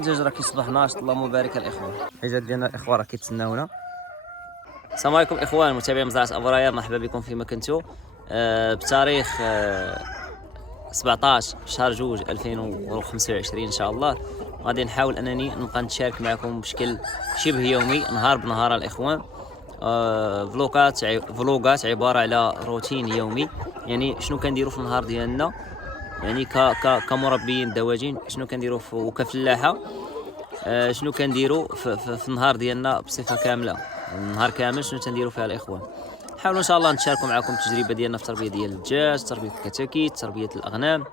الدجاج راه كيصبح ناشط. اللهم بارك الاخوان. الحجاج ديالنا الاخوان راه كيتسناونا. السلام عليكم اخوان متابعين مزرعه ابرايا، مرحبا بكم فيما كنتو. بتاريخ 17 شهر جوج 2025 ان شاء الله غادي نحاول انني نبقى نتشارك معكم بشكل شبه يومي نهار بنهار الاخوان. فلوغات عباره على روتين يومي، يعني شنو كنديروا في النهار ديالنا، يعني كمربيين دواجن شنو كنديروا وكفلاحه. شنو كنديروا في النهار ديالنا بصفه كامله، النهار كامل شنو تنديروا فيها الاخوان. نحاولوا ان شاء الله نتشاركوا معكم التجربه ديالنا في التربيه ديال الدجاج، تربيه الكتاكيت، تربيه الاغنام،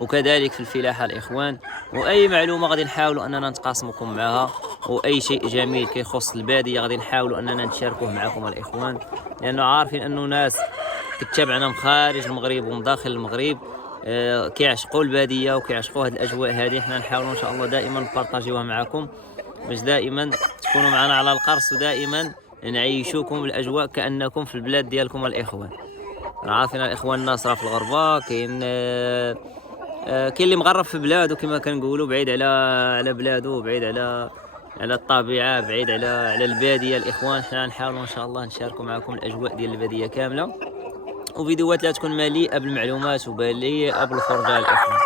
وكذلك في الفلاحه الاخوان. واي معلومه غادي نحاولوا اننا نتقاسمكم معها، واي شيء جميل كيخص الباديه غادي نحاولوا اننا نشاركوه معكم الاخوان، لانه عارفين انه ناس كتابعنا من خارج المغرب ومن داخل المغرب كيعشقوا الباديه وكيعشقوا هذه الاجواء هذه. حنا نحاولوا ان شاء الله دائما نبارطاجيوها معكم باش دائما تكونوا معنا على القرص، ودائما نعيشوكم الاجواء كانكم في البلاد ديالكم الاخوان. عارفين الاخوان الناس راه في الغربه، كاين اللي مغرب في بلاده كما كنقولوا، بعيد على بلاده، بعيد على الطبيعه، بعيد على الباديه الاخوان. حنا نحاولوا ان شاء الله نشاركوا معكم الاجواء ديال الباديه كامله، وفيديوهات لا تكون مليئه بالمعلومات ومليئه بالفرجه الاخوان.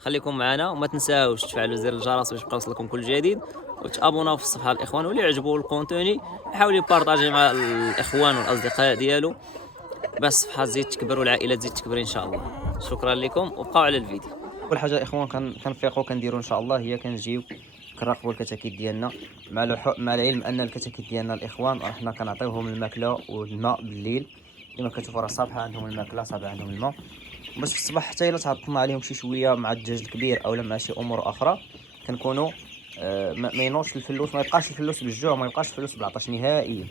خليكم معنا وما تنساوش تفعلوا زر الجرس باش يبقى يوصلكم كل جديد، وتابوناو في الصفحه الاخوان، واللي يعجبوا الكونتوني يحاول يبارطاجي مع الاخوان والاصدقاء ديالو باش الصفحه تزيد تكبر والعائله تزيد تكبر ان شاء الله. شكرا لكم وبقاو على الفيديو. اول حاجه الاخوان كنفيقوا كنديروا ان شاء الله هي كنجيو كنراقبوا الكتاكيت ديالنا، مع العلم ان الكتاكيت ديالنا الاخوان راه حنا كنعطيوهم الماكله والماء بالليل. كما كتشوفوا راه صباح عندهم الماكله، صباح عندهم الماء، باش في الصباح حتى الا تعطلنا عليهم شي شويه مع الدجاج الكبير او مع شي امور اخرى كنكونوا ما ينوضش الفلوس، ما يبقاش الفلوس بالجوع، ما يبقاش الفلوس بالعطش نهائيا.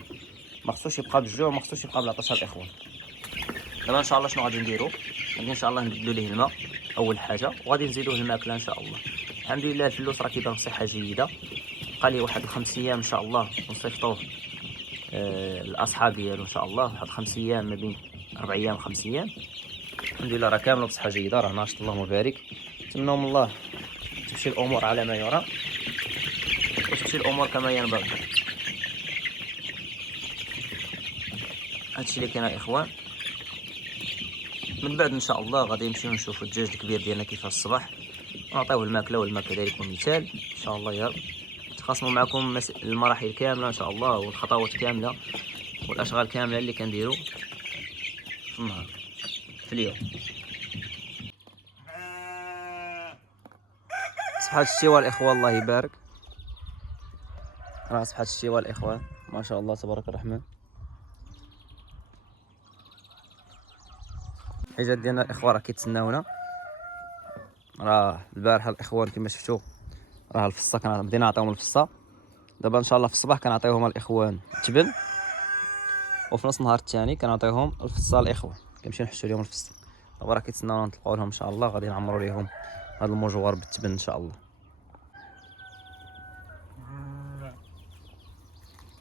ما خصوش يبقى بالجوع، ما خصوش يبقى بالعطش الاخوان. دابا ان شاء الله شنو غادي نديرو؟ غادي ان شاء الله نبدلو ليه الماء اول حاجه، وغادي نزيدوه الماكله ان شاء الله. الحمد لله الفلوس راه كيبان بصحه جيده، بقى ليه واحد 5 ايام ان شاء الله ونصيفطوه الاصحاب ديالو ان شاء الله. واحد 5 ايام، ما بين 4 ايام 5 ايام. الحمد لله راه كامله بصحه جيده، راه ناشط اللهم بارك. نتمنوا من الله تمشي الامور على ما يرام وتمشي الامور كما ينبغي. هادشي اللي كاين الاخوان. من بعد ان شاء الله غادي نمشيو نشوفوا الدجاج الكبير ديالنا كيفاش الصباح، ونعطيوه الماكله والماء كذلك والمثال ان شاء الله. يا رب نتقاسموا معكم المراحل كامله ان شاء الله، والخطوات كامله والاشغال كامله اللي كنديروا في النهار في اليوم. صحة الشتوى الاخوان الله يبارك، راه صحة الشتوى الاخوان ما شاء الله تبارك الرحمن. الحجاج ديالنا الاخوان راه كيتسناونا. راه البارحه الاخوان كما شفتوا راه الفصه بدينا نعطيهم الفصه. دابا ان شاء الله في الصباح كنعطيهم الاخوان التبن، وفي نص النهار الثاني كنعطيهم الفصه الاخوان، كنمشيو نحشو لهم الفصه. دابا راه كيتسناونا نطلقوا لهم ان شاء الله، غادي نعمروا لهم هذا المجوار بالتبن ان شاء الله.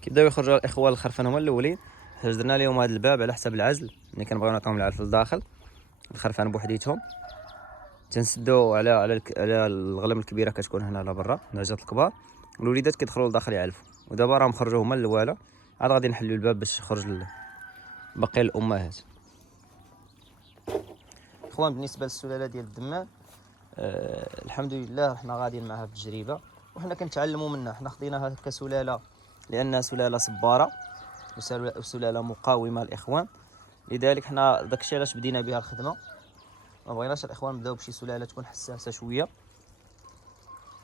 كيبداو يخرجوا الاخوان الخرفان هما الاولين، حيت درنا لهم هذا الباب على حساب العزل، ملي كنبغيو نعطيهم العزل لداخل الخرفان بوحديتهم تنسدوا على الغلم الكبيره كتكون هنا على برا العجات الكبار، والوليدات كيدخلوا لداخل يعلفوا. ودابا راهم خرجوا هما الاواله، عاد غادي نحلوا الباب باش يخرج باقي الامهات. اخوان بالنسبه للسلاله ديال الدمان الحمد لله حنا غاديين معها بالتجربه، وحنا كنتعلموا منها. حنا خديناها كسلاله لانها سلاله صباره وسلاله مقاومه الاخوان، لذلك حنا داكشي علاش بدينا بها الخدمه. ما بغيناش الاخوان نبداو بشي سلاله تكون حساسه شويه،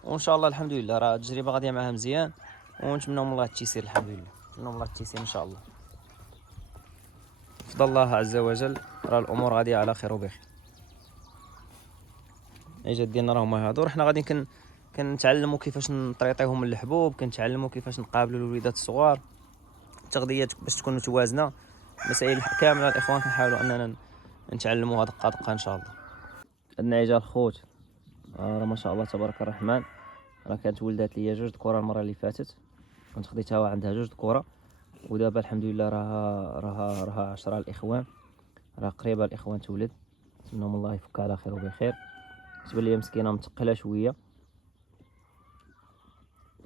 وان شاء الله الحمد لله راه التجربه غاديه معها مزيان، ونتمنوا من الله التيسير. الحمد لله نتمنوا من الله التيسير ان شاء الله. بفضل الله عز وجل راه الامور غاديه على خير وبخير. العجات ديالنا راهم هادو، حنا غادي كنتعلموا كيفاش نطريطيهم الحبوب، كنتعلموا كيفاش نقابلوا الوليدات الصغار، التغذيه باش تكون متوازنه. مسائل كامله الاخوان كنحاولوا اننا نتعلموها دقه دقه ان شاء الله. عندنا عجال خوت راه ما شاء الله تبارك الرحمن. راه كانت ولدات ليا 2 ذكورة المره اللي فاتت، كنت خديتها وعندها 2 ذكورة، ودابا الحمد لله راها 10 الاخوان، راه قريبه الاخوان تولد. نتمنى من الله يفك على خير وبخير. تبان لي مسكينه متقله شويه،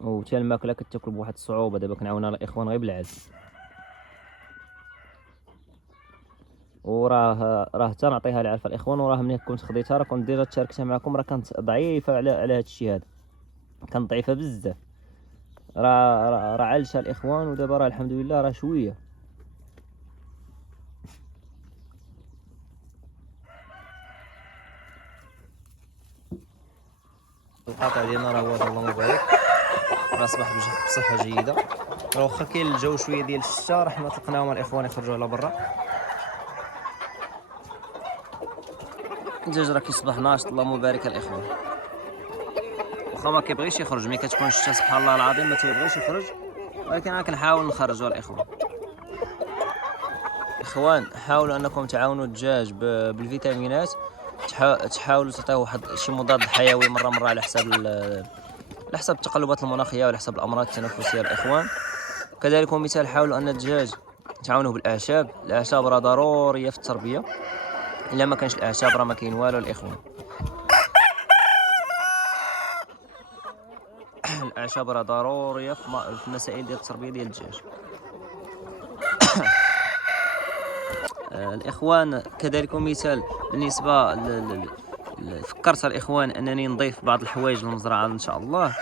وتا الماكله كتاكل بواحد الصعوبه. دابا كنعاونها الاخوان غير بالعز. وراه حتى نعطيها العافيه الاخوان. وراه ملي كنت خديتها راه كنت ديجا تشاركتها معكم، راه كانت ضعيفه على هذا الشيء هذا، كانت ضعيفه بزاف. راه عالجتها الاخوان ودابا راه الحمد لله راه شويه. القطع ديالنا راه هو هذا اللهم بارك، راه اصبح بصحه جيده. راه واخا كاين الجو شويه ديال الشتا، راه حنا طلقناهم الاخوان يخرجوا على برا. الدجاج راه كيصبح ناشط اللهم بارك الاخوان. واخا ما كيبغيش يخرج، ملي كتكون الشتا سبحان الله العظيم ما تيبغيش يخرج، ولكن انا كنحاول نخرجوا الاخوان. اخوان حاولوا انكم تعاونوا الدجاج بالفيتامينات، تحاولوا تعطيوه واحد شي مضاد حيوي مره على حساب على حسب التقلبات المناخيه وعلى حسب الامراض التنفسيه الاخوان. كذلك مثال حاولوا ان الدجاج تعاونوه بالاعشاب. الاعشاب راه ضروريه في التربيه، الا ما كانش الاعشاب راه ما كاين والو الاخوان. الاعشاب راه ضروريه في المسائل ديال التربيه ديال الدجاج. الاخوان كذلك مثال بالنسبه فكرت الاخوان انني نضيف بعض الحوايج للمزرعه ان شاء الله.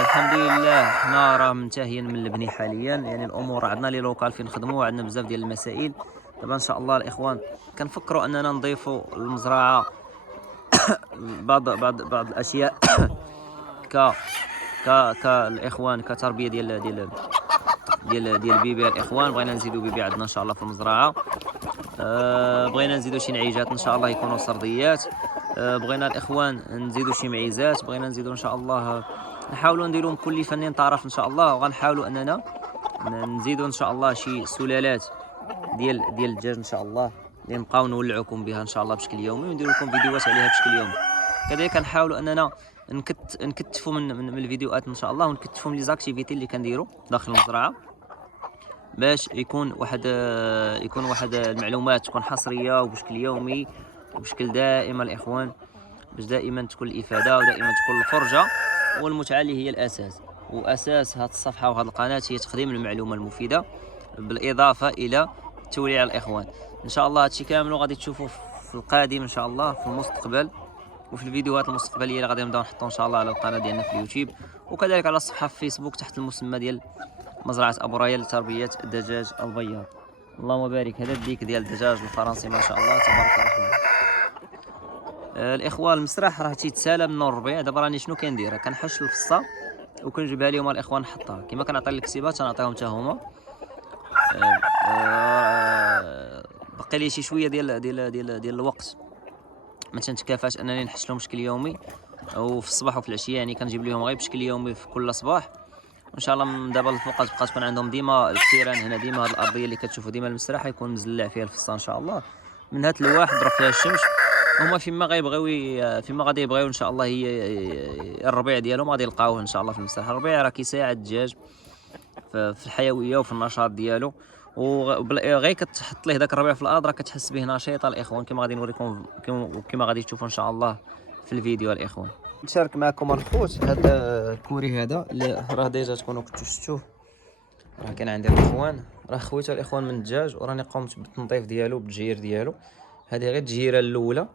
الحمد لله حنا راه منتهيين من البني حاليا، يعني الامور عندنا لي لوكال فين نخدموا، عندنا بزاف ديال المسائل. دابا ان شاء الله الاخوان كنفكروا اننا نضيفوا المزرعه بعض الاشياء ك الاخوان كتربيه ديال البيبي الاخوان. بغينا نزيدوا بيبي عندنا ان شاء الله في المزرعه. بغينا نزيدوا شي نعيجات ان شاء الله يكونوا سرديات. بغينا الاخوان نزيدوا شي معيزات. بغينا نزيدوا ان شاء الله نحاولوا نديروا كل فنين طرف ان شاء الله. وغنحاولوا اننا نزيدوا ان شاء الله شي سلالات ديال الدجاج ان شاء الله، اللي نبقاو نولعوكم بها ان شاء الله بشكل يومي ونديروا لكم فيديوهات عليها بشكل يومي. كذلك نحاولوا اننا نكتفوا من الفيديوهات ان شاء الله، ونكتفوا من لي زاكتيفيتي اللي كنديروا داخل المزرعه، باش يكون واحد المعلومات تكون حصريه وبشكل يومي وبشكل دائم الاخوان، باش دائما تكون الافاده ودائما تكون الفرجه والمتعه اللي هي الاساس. واساس هذه الصفحه وهذه القناه هي تقديم المعلومه المفيده بالاضافه الى التوعيه الاخوان. ان شاء الله هادشي كامل غادي تشوفوه في القادم ان شاء الله في المستقبل، وفي الفيديوهات المستقبليه اللي غادي نبداو نحطوا ان شاء الله على القناه ديالنا في اليوتيوب، وكذلك على الصفحه في فيسبوك تحت المسمى ديال مزرعه ابو ريال لتربيه الدجاج البياض. اللهم بارك. هذا الديك ديال الدجاج الفرنسي ما شاء الله تبارك الرحمن. الاخوان المسرح راه تيتسالى من نور الربيع. دابا راني شنو كندير، كنحش الفصه وكنجيبها لهم الاخوان نحطها كما كنعطي الكسيبات تنعطيهم حتى هما. باقي لي شي شويه ديال الوقت ما تنتكافاش انني نحش لهم بشكل يومي، وفي الصباح وفي العشيه يعني كنجيب لهم غير بشكل يومي في كل صباح. وان شاء الله من دابا للفوق تبقى تكون عندهم ديما الكثيران هنا، ديما هذه الارضيه اللي كتشوفوا ديما المسرح يكون مزلع فيها الفصه ان شاء الله. من هاد الواحد ضرب فيها الشمس، هما فيما غادي يبغيو ان شاء الله هي الربيع ديالهم غادي يلقاوه ان شاء الله في المسرح. الربيع راه كيساعد الدجاج في الحيويه وفي النشاط ديالو، وغير كتحط ليه داك الربيع في الارض راه كتحس به نشيط الاخوان، كما غادي نوريكم كما غادي تشوفوا ان شاء الله في الفيديو الاخوان. نشارك معكم الخوت هذا الكوري هذا اللي راه ديجا تكونوا كنتو شفتوه، راه كان عندي الاخوان، راه خويته الاخوان من الدجاج، وراني قمت بالتنظيف ديالو بالتجيير ديالو. هذه غير التجييره الاولى،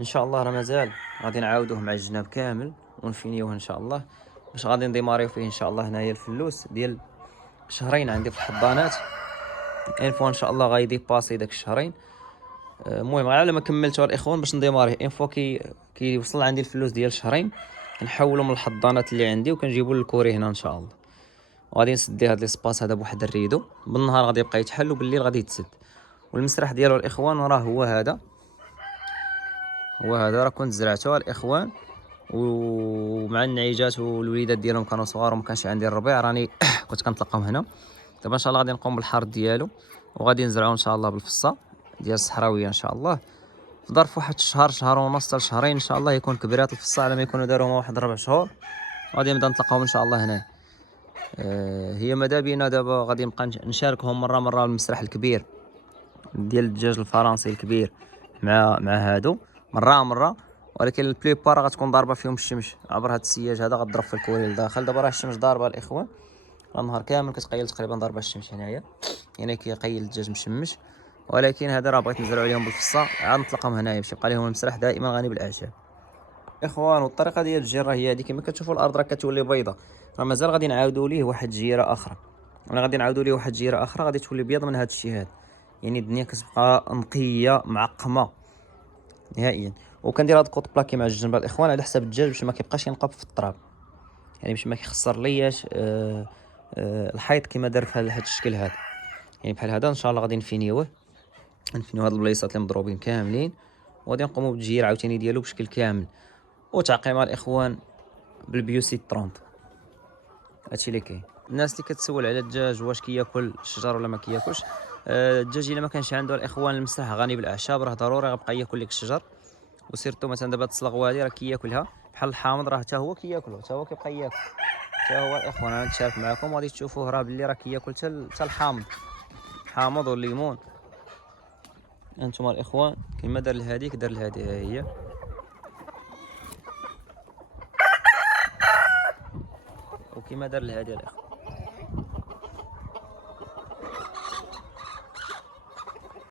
ان شاء الله راه مازال غادي نعاودوه مع الجناب كامل ونفينيوه ان شاء الله، باش غادي نديماريو فيه ان شاء الله. هنايا الفلوس ديال شهرين عندي في الحضانات، ان فوا ان شاء الله غايدي باسي داك الشهرين. المهم على ما كملتو الاخوان باش نديماريه، ان فوا كيوصل عندي الفلوس ديال شهرين كنحولو من الحضانات اللي عندي وكنجيبو للكوري هنا ان شاء الله. وغادي نسدي هاد ليسباس هذا بواحد الريدو، بالنهار غادي يبقى يتحل وبالليل غادي يتسد. والمسرح ديالو الاخوان راه هو هذا راه كنت زرعته الاخوان، ومع النعيجات والوليدات ديالهم كانوا صغار وما كانش عندي الربيع راني كنت كنطلقهم هنا. دابا ان شاء الله غادي نقوم بالحرث ديالو وغادي نزرعو ان شاء الله بالفصه ديال الصحراويه ان شاء الله. في ظرف واحد شهر ونص حتى شهرين ان شاء الله يكون كبرات الفصه، على ما يكونوا داروهم واحد 4 شهور غادي نبدا نطلقهم ان شاء الله هنا. هي ماذا بينا دابا غادي نبقى نشاركهم مره المسرح الكبير ديال الدجاج الفرنسي الكبير مع هادو مره ولكن البليبار غتكون ضاربه فيهم الشمس عبر هذا السياج هذا، غتضرب في الكوري لداخل. دابا راه الشمس ضاربه الاخوان، النهار كامل كتقيل تقريبا ضاربه الشمس هنايا، هنا كيقيل الدجاج مشمش. ولكن هذا راه بغيت نزرعو عليهم بالفصه، عاد نطلقهم هنايا باش يبقى لهم المسرح دائما غني بالاعشاب. اخوان والطريقه ديال الجير راه هي هذه، كما كتشوفوا الارض راه كتولي بيضاء، راه مازال غادي نعاودوا ليه واحد الجيره اخرى، ولا غادي نعاودوا ليه واحد الجيره اخرى غادي تولي بيض من هذا الشيء هذا. يعني الدنيا كتبقى نقيه معقمه نهائيا. وكندير هاد الكوط بلاكي مع الجنب الاخوان على حساب الدجاج باش ما كيبقاش ينقب في التراب، يعني باش ما كيخسر لياش الحيط كما دار في هذا الشكل هذا. يعني بحال هذا ان شاء الله غادي نفينيوه، نفينيو هاد البلايصات اللي مضروبين كاملين، وغادي نقوموا بالتجير عاوتاني ديالو بشكل كامل، وتعقيم الاخوان بالبيوسيت 30. هادشي اللي كاين. الناس اللي كتسول على الدجاج واش كياكل الشجر ولا ما كياكلش، الدجاج الا ما كانش عنده الاخوان المسرح غني بالاعشاب راه ضروري غيبقى ياكل لك الشجر. وسيرتو مثلا دابا الصلغوه هادي راه كياكلها، بحال الحامض راه حتى هو كياكلو، حتى هو كيبقى ياكل، حتى هو الاخوان انا نتشارك معكم وغادي تشوفوه راه باللي راه كياكل حتى الحامض، الحامض والليمون. انتم الاخوان كما دار لهاديك دار لهادي، ها هي وكما دار لهادي الاخوان.